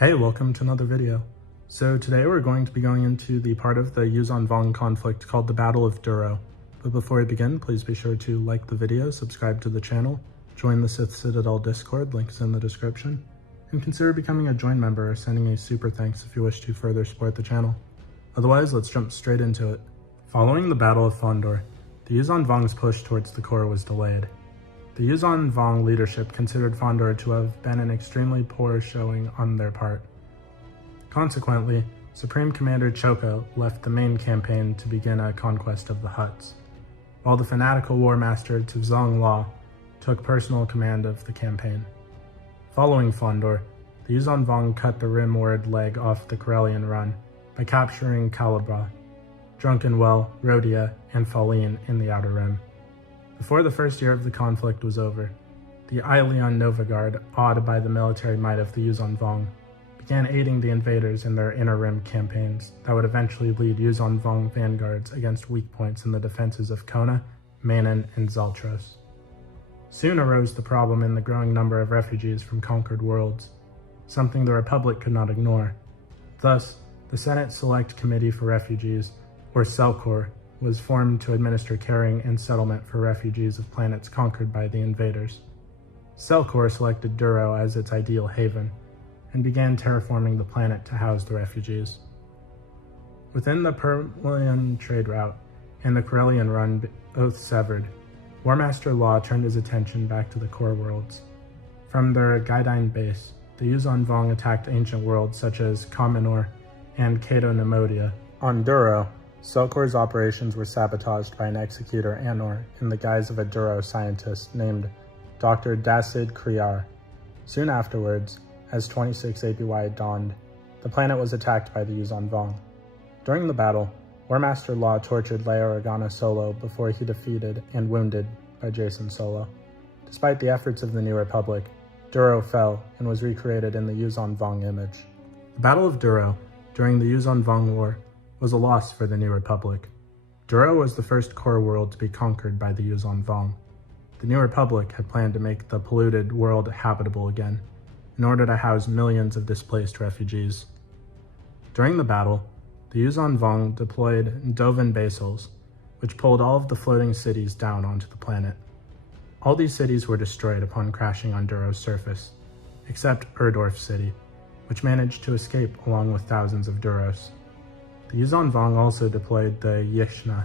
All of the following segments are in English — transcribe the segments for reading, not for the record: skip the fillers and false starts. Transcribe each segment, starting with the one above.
Hey, welcome to another video. So today we're going to be going into the part of the YUUZAHN VONG conflict called the Battle of DURO. But before we begin, please be sure to like the video, subscribe to the channel, join the Sith Citadel Discord, links in the description, and consider becoming a join member or sending a super thanks if you wish to further support the channel. Otherwise, let's jump straight into it. Following the Battle of Fondor, the YUUZAHN VONG's push towards the core was delayed. The YUUZAHN VONG leadership considered Fondor to have been an extremely poor showing on their part. Consequently, Supreme Commander Choka left the main campaign to begin a conquest of the Hutts, while the fanatical war master Tzong Law took personal command of the campaign. Following Fondor, the YUUZAHN VONG cut the rimward leg off the Corellian run by capturing Kalabra, Drunkenwell, Rhodia, and Falleen in the Outer Rim. Before the first year of the conflict was over, the Aelion Novaguard, awed by the military might of the YUUZAHN VONG, began aiding the invaders in their Inner Rim campaigns that would eventually lead YUUZAHN VONG vanguards against weak points in the defenses of Kona, Manon, and Zaltros. Soon arose the problem in the growing number of refugees from conquered worlds, something the Republic could not ignore. Thus, the Senate Select Committee for Refugees, or Selcor, was formed to administer caring and settlement for refugees of planets conquered by the invaders. Selcor selected DURO as its ideal haven, and began terraforming the planet to house the refugees. Within the Perlian trade route and the Corellian run both severed, War Master Law turned his attention back to the core worlds. From their Gaidine base, the YUUZAHN VONG attacked ancient worlds such as Comenor and Cato Nemodia. On DURO, Selcor's operations were sabotaged by an executor Anor in the guise of a DURO scientist named Dr. Dasid Kriar. Soon afterwards, as 26 APY dawned, the planet was attacked by the YUUZAHN VONG. During the battle, War Master Law tortured Leia Organa Solo before he defeated and wounded by Jacen Solo. Despite the efforts of the New Republic, DURO fell and was recreated in the YUUZAHN VONG image. The Battle of DURO, during the YUUZAHN VONG War, was a loss for the New Republic. DURO was the first core world to be conquered by the YUUZAHN VONG. The New Republic had planned to make the polluted world habitable again, in order to house millions of displaced refugees. During the battle, the YUUZAHN VONG deployed Dovin Basils, which pulled all of the floating cities down onto the planet. All these cities were destroyed upon crashing on DURO's surface, except Urdorf City, which managed to escape along with thousands of DUROs. The YUUZAHN VONG also deployed the Yishna,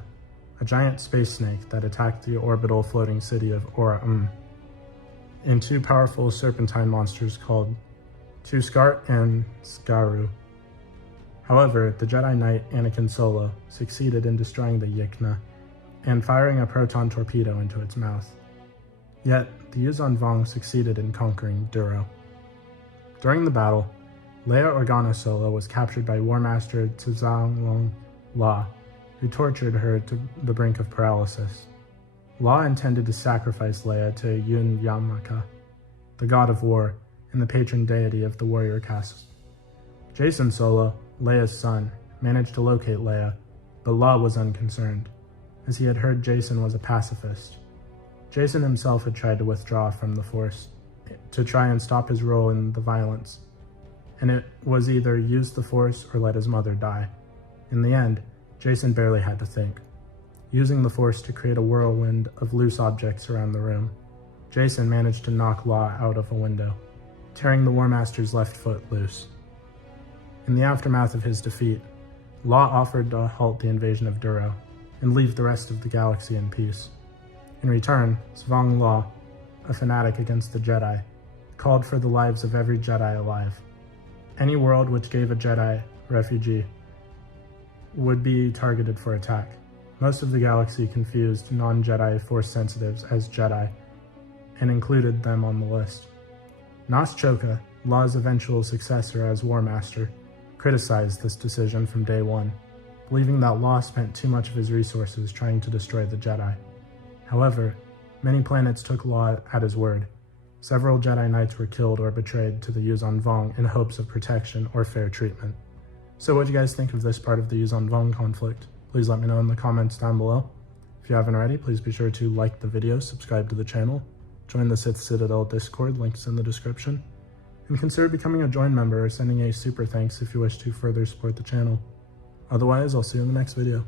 a giant space snake that attacked the orbital floating city of Ora and two powerful serpentine monsters called Tuskart and Skaru. However, the Jedi Knight Anakin Solo succeeded in destroying the Yikna and firing a proton torpedo into its mouth. Yet, the YUUZAHN VONG succeeded in conquering DURO. During the battle, Leia Organa Solo was captured by War Master Tzong Law, who tortured her to the brink of paralysis. Law intended to sacrifice Leia to ymca, the god of war and the patron deity of the warrior caste. Jacen Solo, Leia's son, managed to locate Leia, but Law was unconcerned, as he had heard Jacen was a pacifist. Jacen himself had tried to withdraw from the Force to try and stop his role in the violence, and it was either use the Force or let his mother die. In the end, Jacen barely had to think. Using the Force to create a whirlwind of loose objects around the room, Jacen managed to knock Law out of a window, tearing the War Master's left foot loose. In the aftermath of his defeat, Law offered to halt the invasion of DURO and leave the rest of the galaxy in peace. In return, Tzong Law, a fanatic against the Jedi, called for the lives of every Jedi alive. Any world which gave a Jedi refugee would be targeted for attack. Most of the galaxy confused non-Jedi Force sensitives as Jedi and included them on the list. Nas Choka, Law's eventual successor as War Master, criticized this decision from day one, believing that Law spent too much of his resources trying to destroy the Jedi. However, many planets took Law at his word. Several Jedi Knights were killed or betrayed to the YUUZAHN VONG in hopes of protection or fair treatment. So what do you guys think of this part of the YUUZAHN VONG conflict? Please let me know in the comments down below. If you haven't already, please be sure to like the video, subscribe to the channel, join the Sith Citadel Discord, links in the description, and consider becoming a join member or sending a super thanks if you wish to further support the channel. Otherwise, I'll see you in the next video.